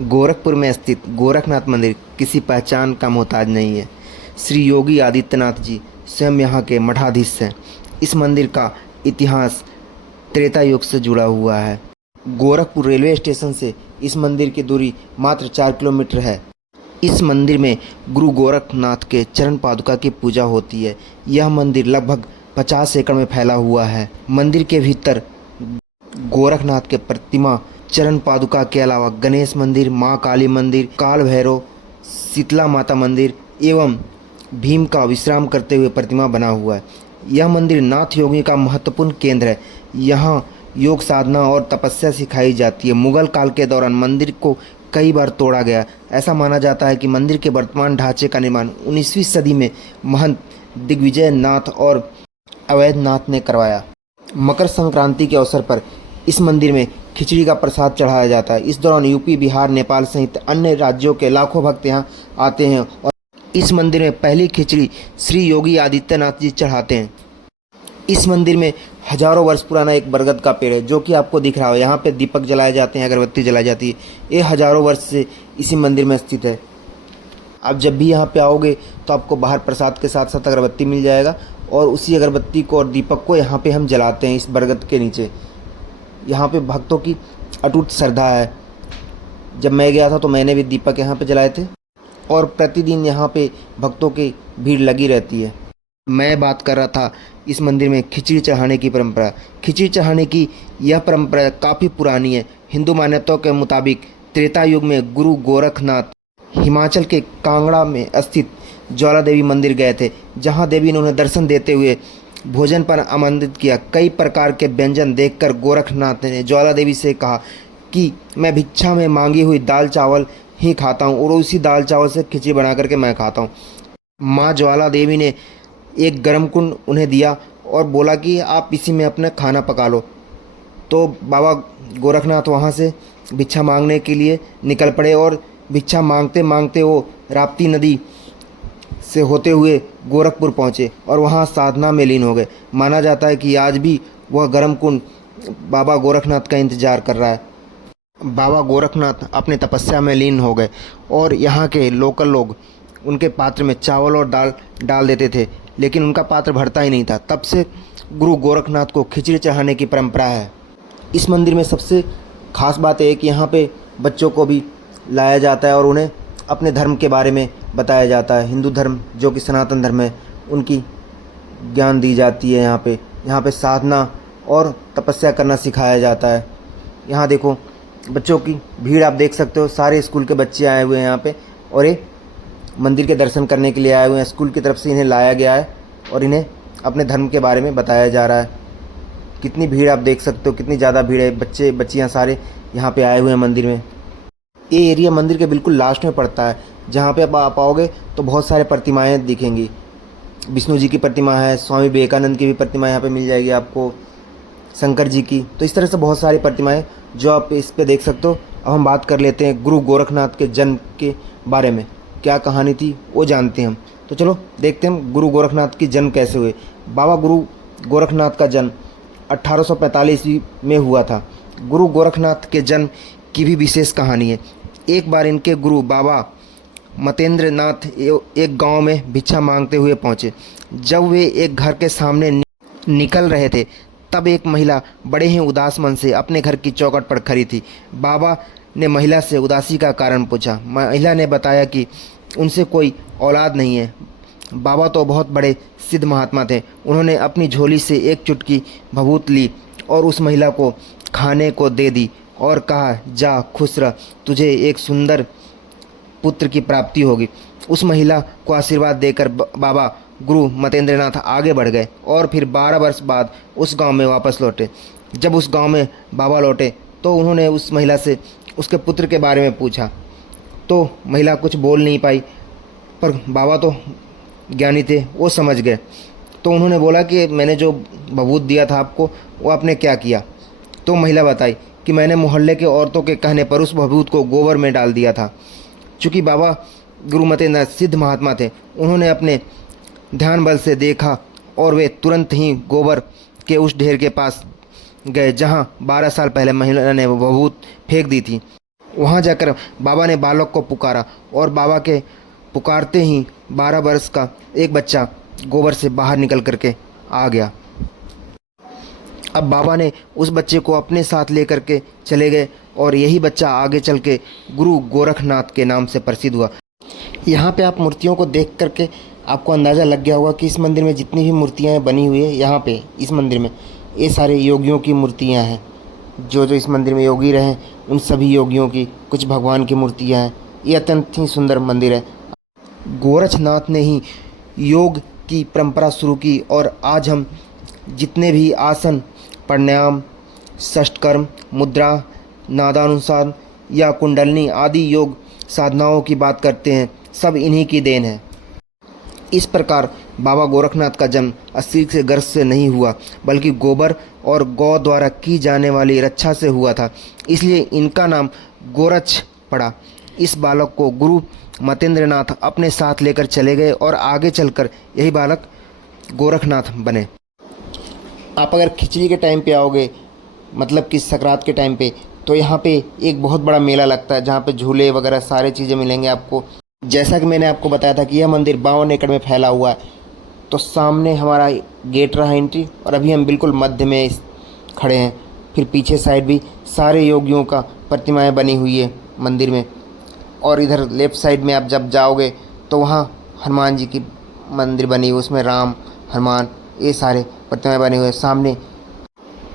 गोरखपुर में स्थित गोरखनाथ मंदिर किसी पहचान का मोहताज नहीं है। श्री योगी आदित्यनाथ जी स्वयं यहाँ के मठाधीश हैं। इस मंदिर का इतिहास त्रेता युग से जुड़ा हुआ है। गोरखपुर रेलवे स्टेशन से इस मंदिर की दूरी मात्र 4 किलोमीटर है। इस मंदिर में गुरु गोरखनाथ के चरण पादुका की पूजा होती है। यह मंदिर लगभग 50 एकड़ में फैला हुआ है। मंदिर के भीतर गोरखनाथ के प्रतिमा, चरण पादुका के अलावा गणेश मंदिर, माँ काली मंदिर, काल भैरव, शीतला माता मंदिर एवं भीम का विश्राम करते हुए प्रतिमा बना हुआ है। यह मंदिर नाथ योगी का महत्वपूर्ण केंद्र है। यहाँ योग साधना और तपस्या सिखाई जाती है। मुगल काल के दौरान मंदिर को कई बार तोड़ा गया। ऐसा माना जाता है कि मंदिर के वर्तमान ढांचे का निर्माण 19वीं सदी में महंत दिग्विजय नाथ और अवैध नाथ ने करवाया। मकर संक्रांति के अवसर पर इस मंदिर में खिचड़ी का प्रसाद चढ़ाया जाता है। इस दौरान यूपी, बिहार, नेपाल सहित अन्य राज्यों के लाखों भक्त यहाँ आते हैं और इस मंदिर में पहली खिचड़ी श्री योगी आदित्यनाथ जी चढ़ाते हैं। इस मंदिर में हजारों वर्ष पुराना एक बरगद का पेड़ है जो कि आपको दिख रहा है। यहाँ पे दीपक जलाए जाते हैं, अगरबत्ती जलाई जाती है। ये हजारों वर्ष से इसी मंदिर में स्थित है। आप जब भी यहाँ पे आओगे तो आपको बाहर प्रसाद के साथ साथ अगरबत्ती मिल जाएगा और उसी अगरबत्ती को और दीपक को यहाँ पे हम जलाते हैं इस बरगद के नीचे। यहाँ पे भक्तों की अटूट श्रद्धा है। जब मैं गया था तो मैंने भी दीपक यहाँ पे जलाए थे और प्रतिदिन यहाँ पे भक्तों की भीड़ लगी रहती है। मैं बात कर रहा था इस मंदिर में खिचड़ी चढ़ाने की परंपरा। खिचड़ी चढ़ाने की यह परंपरा काफ़ी पुरानी है। हिंदू मान्यताओं के मुताबिक त्रेता युग में गुरु गोरखनाथ हिमाचल के कांगड़ा में स्थित ज्वाला देवी मंदिर गए थे, जहाँ देवी ने उन्हें दर्शन देते हुए भोजन पर आमंत्रित किया। कई प्रकार के व्यंजन देखकर गोरखनाथ ने ज्वाला देवी से कहा कि मैं भिक्षा में मांगी हुई दाल चावल ही खाता हूँ और उसी दाल चावल से खिचड़ी बना करके मैं खाता हूँ। माँ ज्वाला देवी ने एक गर्म कुंड उन्हें दिया और बोला कि आप इसी में अपना खाना पका लो। तो बाबा गोरखनाथ वहाँ से भिक्षा मांगने के लिए निकल पड़े और भिक्षा मांगते मांगते वो राप्ती नदी से होते हुए गोरखपुर पहुँचे और वहाँ साधना में लीन हो गए। माना जाता है कि आज भी वह गर्म कुंड बाबा गोरखनाथ का इंतजार कर रहा है। बाबा गोरखनाथ अपने तपस्या में लीन हो गए और यहाँ के लोकल लोग उनके पात्र में चावल और दाल डाल देते थे, लेकिन उनका पात्र भरता ही नहीं था। तब से गुरु गोरखनाथ को खिचड़ी चढ़ाने की परंपरा है। इस मंदिर में सबसे खास बात है कि यहाँ पे बच्चों को भी लाया जाता है और उन्हें अपने धर्म के बारे में बताया जाता है। हिंदू धर्म जो कि सनातन धर्म है, उनकी ज्ञान दी जाती है। यहाँ पे साधना और तपस्या करना सिखाया जाता है। यहाँ देखो बच्चों की भीड़ आप देख सकते हो। सारे स्कूल के बच्चे आए हुए हैं यहाँ पे और ये मंदिर के दर्शन करने के लिए आए हुए हैं। स्कूल की तरफ से इन्हें लाया गया है और इन्हें अपने धर्म के बारे में बताया जा रहा है। कितनी भीड़ आप देख सकते हो, कितनी ज़्यादा भीड़ है। बच्चे बच्चियाँ सारे यहाँ पे आए हुए हैं मंदिर में। ये एरिया मंदिर के बिल्कुल लास्ट में पड़ता है। जहाँ पे आप आओगे तो बहुत सारे प्रतिमाएँ दिखेंगी। विष्णु जी की प्रतिमा है, स्वामी विवेकानंद की भी प्रतिमा यहाँ पे मिल जाएगी आपको, शंकर जी की। तो इस तरह से बहुत सारी प्रतिमाएँ जो आप इस पे देख सकते हो। अब हम बात कर लेते हैं गुरु गोरखनाथ के जन्म के बारे में। क्या कहानी थी वो जानते हैं हम। तो चलो देखते हैं गुरु गोरखनाथ की जन्म कैसे हुए। बाबा गुरु गोरखनाथ का जन्म 1845 में हुआ था। गुरु गोरखनाथ के जन्म की भी विशेष कहानी है। एक बार इनके गुरु बाबा मतेंद्र नाथ एक गांव में भिक्षा मांगते हुए पहुंचे। जब वे एक घर के सामने निकल रहे थे तब एक महिला बड़े ही उदास मन से अपने घर की चौखट पर खड़ी थी। बाबा ने महिला से उदासी का कारण पूछा। महिला ने बताया कि उनसे कोई औलाद नहीं है। बाबा तो बहुत बड़े सिद्ध महात्मा थे। उन्होंने अपनी झोली से एक चुटकी भभूत ली और उस महिला को खाने को दे दी और कहा, जा खुश रह, तुझे एक सुंदर पुत्र की प्राप्ति होगी। उस महिला को आशीर्वाद देकर बाबा गुरु मतेंद्रनाथ आगे बढ़ गए और फिर 12 वर्ष बाद उस गांव में वापस लौटे। जब उस गांव में बाबा लौटे तो उन्होंने उस महिला से उसके पुत्र के बारे में पूछा। तो महिला कुछ बोल नहीं पाई, पर बाबा तो ज्ञानी थे, वो समझ गए। तो उन्होंने बोला कि मैंने जो भभूत दिया था आपको वो आपने क्या किया। तो महिला बताई कि मैंने मोहल्ले के औरतों के कहने पर उस भभूत को गोबर में डाल दिया था। चूँकि बाबा गुरु मतेंद्र सिद्ध महात्मा थे, उन्होंने अपने ध्यान बल से देखा और वे तुरंत ही गोबर के उस ढेर के पास गए जहां 12 साल पहले महिला ने वो भभूत फेंक दी थी। वहाँ जाकर बाबा ने बालक को पुकारा और बाबा के पुकारते ही 12 वर्ष का एक बच्चा गोबर से बाहर निकल करके आ गया। अब बाबा ने उस बच्चे को अपने साथ लेकर के चले गए और यही बच्चा आगे चल के गुरु गोरखनाथ के नाम से प्रसिद्ध हुआ। यहाँ पे आप मूर्तियों को देख करके आपको अंदाज़ा लग गया होगा कि इस मंदिर में जितनी भी मूर्तियाँ बनी हुई है, यहाँ पे इस मंदिर में ये सारे योगियों की मूर्तियाँ हैं। जो जो इस मंदिर में योगी रहे उन सभी योगियों की, कुछ भगवान की मूर्तियाँ हैं। ये अत्यंत ही सुंदर मंदिर है। गोरखनाथ ने ही योग की परंपरा शुरू की और आज हम जितने भी आसन, प्राणायाम, षटकर्म, मुद्रा, नादानुसार या कुंडलनी आदि योग साधनाओं की बात करते हैं, सब इन्हीं की देन है। इस प्रकार बाबा गोरखनाथ का जन्म अस्थि से गर्भ से नहीं हुआ, बल्कि गोबर और गौ द्वारा की जाने वाली रक्षा से हुआ था। इसलिए इनका नाम गोरक्ष पड़ा। इस बालक को गुरु मतेंद्रनाथ अपने साथ लेकर चले गए और आगे चलकर यही बालक गोरखनाथ बने। आप अगर खिचड़ी के टाइम पे आओगे, मतलब कि सकरात के टाइम पे, तो यहाँ पे एक बहुत बड़ा मेला लगता है जहाँ पे झूले वगैरह सारी चीज़ें मिलेंगे आपको। जैसा कि मैंने आपको बताया था कि यह मंदिर 52 एकड़ में फैला हुआ है। तो सामने हमारा गेट रहा एंट्री और अभी हम बिल्कुल मध्य में खड़े हैं। फिर पीछे साइड भी सारे योगियों का प्रतिमाएं बनी हुई है मंदिर में। और इधर लेफ़्ट साइड में आप जब जाओगे तो वहाँ हनुमान जी की मंदिर बनी हुई, उसमें राम, हनुमान, ये सारे प्रतिमाएं बनी हुई है। सामने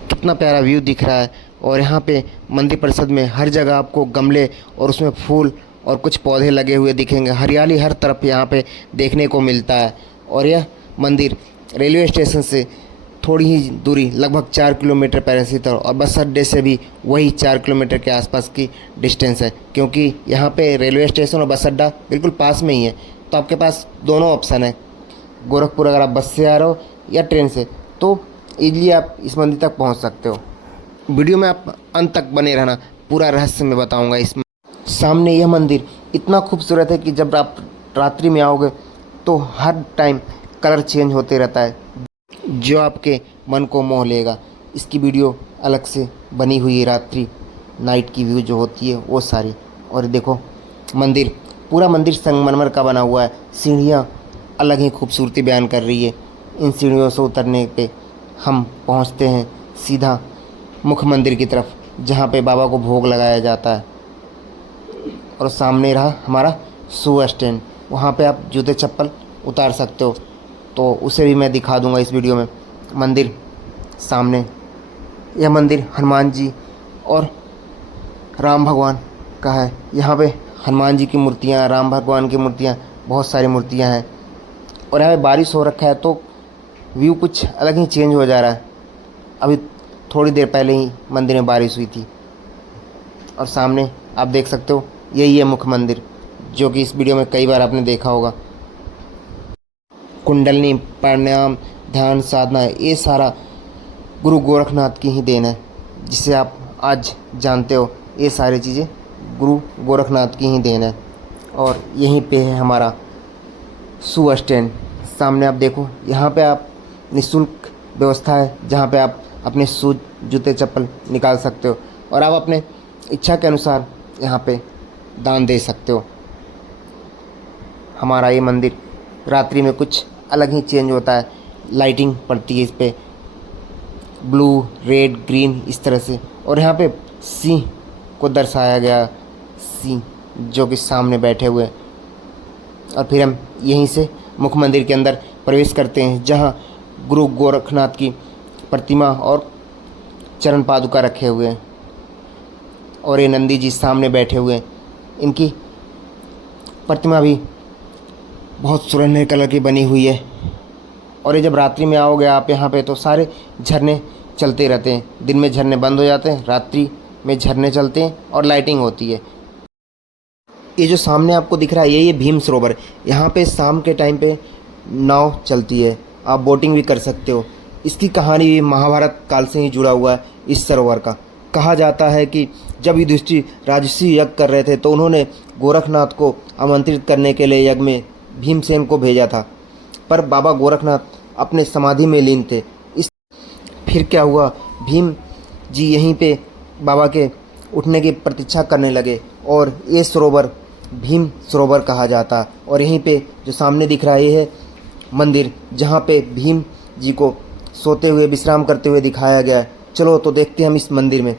कितना प्यारा व्यू दिख रहा है। और यहाँ पे मंदिर परिषद में हर जगह आपको गमले और उसमें फूल और कुछ पौधे लगे हुए दिखेंगे। हरियाली हर तरफ यहाँ पे देखने को मिलता है। और यह मंदिर रेलवे स्टेशन से थोड़ी ही दूरी, लगभग 4 किलोमीटर पर स्थित है और बस अड्डे से भी वही 4 किलोमीटर के आसपास की डिस्टेंस है, क्योंकि यहाँ पे रेलवे स्टेशन और बस अड्डा बिल्कुल पास में ही है। तो आपके पास दोनों ऑप्शन है। गोरखपुर अगर आप बस से आ रहे हो या ट्रेन से, तो ईजिली आप इस मंदिर तक पहुँच सकते हो। वीडियो में आप अंत तक बने रहना, पूरा रहस्य मैं बताऊँगा। इसमें सामने यह मंदिर इतना खूबसूरत है कि जब आप रात्रि में आओगे तो हर टाइम कलर चेंज होते रहता है, जो आपके मन को मोह लेगा। इसकी वीडियो अलग से बनी हुई है, रात्रि नाइट की व्यू जो होती है वो सारी। और देखो मंदिर, पूरा मंदिर संगमरमर का बना हुआ है। सीढ़ियाँ अलग ही खूबसूरती बयान कर रही है। इन सीढ़ियों से उतरने पे हम पहुंचते हैं सीधा मुख्य मंदिर की तरफ, जहां पे बाबा को भोग लगाया जाता है। और सामने रहा हमारा शू स्टैंड, वहाँ पे आप जूते चप्पल उतार सकते हो, तो उसे भी मैं दिखा दूंगा इस वीडियो में। मंदिर सामने, यह मंदिर हनुमान जी और राम भगवान का है। यहाँ पे हनुमान जी की मूर्तियाँ, राम भगवान की मूर्तियाँ, बहुत सारी मूर्तियाँ हैं। और यहाँ पे बारिश हो रखा है तो व्यू कुछ अलग ही चेंज हो जा रहा है। अभी थोड़ी देर पहले ही मंदिर में बारिश हुई थी। और सामने आप देख सकते हो यही है मुख्य मंदिर, जो कि इस वीडियो में कई बार आपने देखा होगा। कुंडलनी, प्राणायाम, ध्यान, साधना, ये सारा गुरु गोरखनाथ की ही देन है। जिसे आप आज जानते हो, ये सारी चीज़ें गुरु गोरखनाथ की ही देन है। और यहीं पे है हमारा शू स्टैंड। सामने आप देखो, यहाँ पे आप निःशुल्क व्यवस्था है, जहाँ पे आप अपने शूज, जूते चप्पल निकाल सकते हो और आप अपने इच्छा के अनुसार यहाँ पे दान दे सकते हो। हमारा ये मंदिर रात्रि में कुछ अलग ही चेंज होता है। लाइटिंग पड़ती है इस पर, ब्लू, रेड, ग्रीन, इस तरह से। और यहाँ पे सिंह को दर्शाया गया, सिंह जो कि सामने बैठे हुए। और फिर हम यहीं से मुख्य मंदिर के अंदर प्रवेश करते हैं, जहाँ गुरु गोरखनाथ की प्रतिमा और चरण पादुका रखे हुए हैं। और ये नंदी जी सामने बैठे हुए हैं। इनकी प्रतिमा भी बहुत सुनहरे कलर की बनी हुई है। और ये जब रात्रि में आओगे आप यहाँ पे, तो सारे झरने चलते रहते हैं। दिन में झरने बंद हो जाते हैं, रात्रि में झरने चलते हैं और लाइटिंग होती है। ये जो सामने आपको दिख रहा है, ये भीम सरोवर। यहाँ पे शाम के टाइम पे नाव चलती है, आप बोटिंग भी कर सकते हो। इसकी कहानी भी महाभारत काल से ही जुड़ा हुआ है। इस सरोवर का कहा जाता है कि जब युधिष्ठिर राजसी यज्ञ कर रहे थे, तो उन्होंने गोरखनाथ को आमंत्रित करने के लिए यज्ञ में भीमसेन को भेजा था, पर बाबा गोरखनाथ अपने समाधि में लीन थे। फिर क्या हुआ, भीम जी यहीं पे बाबा के उठने की प्रतीक्षा करने लगे और ये सरोवर भीम सरोवर कहा जाता। और यहीं पे जो सामने दिख रहा है ये है मंदिर, जहाँ पे भीम जी को सोते हुए विश्राम करते हुए दिखाया गया है। चलो तो देखते हैं हम इस मंदिर में।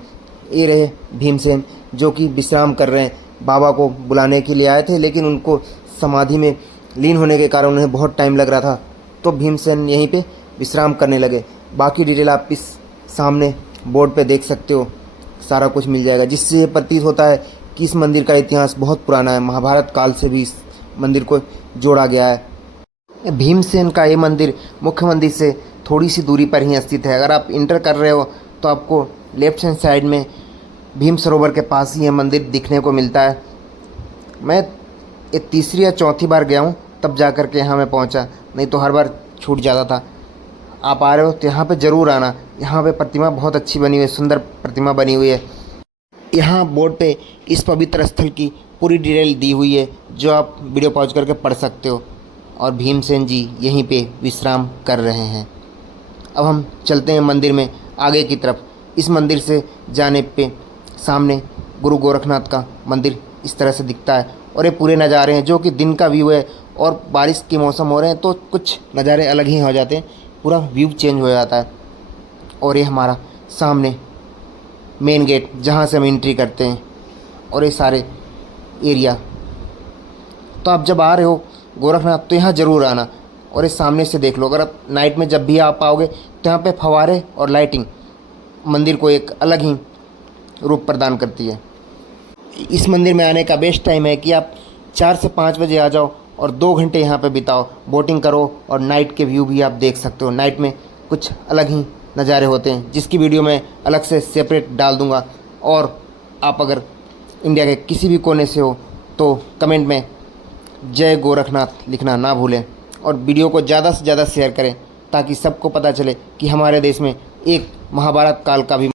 ये रहे भीमसेन जो कि विश्राम कर रहे हैं। बाबा को बुलाने के लिए आए थे, लेकिन उनको समाधि में लीन होने के कारण उन्हें बहुत टाइम लग रहा था, तो भीमसेन यहीं पे विश्राम करने लगे। बाकी डिटेल आप इस सामने बोर्ड पे देख सकते हो, सारा कुछ मिल जाएगा, जिससे ये प्रतीत होता है कि इस मंदिर का इतिहास बहुत पुराना है। महाभारत काल से भी इस मंदिर को जोड़ा गया है। भीमसेन का ये मंदिर मुख्य मंदिर से थोड़ी सी दूरी पर ही स्थित है। अगर आप इंटर कर रहे हो तो आपको लेफ्ट हैंड साइड में भीम सरोवर के पास ही ये मंदिर दिखने को मिलता है। मैं ये तीसरी या चौथी बार गया हूँ, तब जा कर के यहाँ मैं पहुँचा, नहीं तो हर बार छूट जाता था। आप आ रहे हो तो यहाँ पे ज़रूर आना। यहाँ पे प्रतिमा बहुत अच्छी बनी हुई है, सुंदर प्रतिमा बनी हुई है। यहाँ बोर्ड पे इस पवित्र स्थल की पूरी डिटेल दी हुई है, जो आप वीडियो पॉज करके पढ़ सकते हो। और भीमसेन जी यहीं पे विश्राम कर रहे हैं। अब हम चलते हैं मंदिर में आगे की तरफ। इस मंदिर से जाने पे सामने गुरु गोरखनाथ का मंदिर इस तरह से दिखता है। और ये पूरे नज़ारे हैं, जो कि दिन का व्यू है, और बारिश के मौसम हो रहे हैं तो कुछ नज़ारे अलग ही हो जाते हैं, पूरा व्यू चेंज हो जाता है। और ये हमारा सामने मेन गेट, जहाँ से हम एंट्री करते हैं, और ये सारे एरिया। तो आप जब आ रहे हो गोरखनाथ तो यहाँ ज़रूर आना। और इस सामने से देख लो, अगर आप नाइट में जब भी आप आओगे तो यहाँ पे फव्वारे और लाइटिंग मंदिर को एक अलग ही रूप प्रदान करती है। इस मंदिर में आने का बेस्ट टाइम है कि आप 4 से 5 बजे आ जाओ और 2 घंटे यहाँ पे बिताओ, बोटिंग करो, और नाइट के व्यू भी आप देख सकते हो। नाइट में कुछ अलग ही नज़ारे होते हैं, जिसकी वीडियो मैं अलग से सेपरेट डाल दूँगा। और आप अगर इंडिया के किसी भी कोने से हो तो कमेंट में जय गोरखनाथ लिखना ना भूलें, और वीडियो को ज़्यादा से ज़्यादा शेयर करें, ताकि सबको पता चले कि हमारे देश में एक महाभारत काल का भी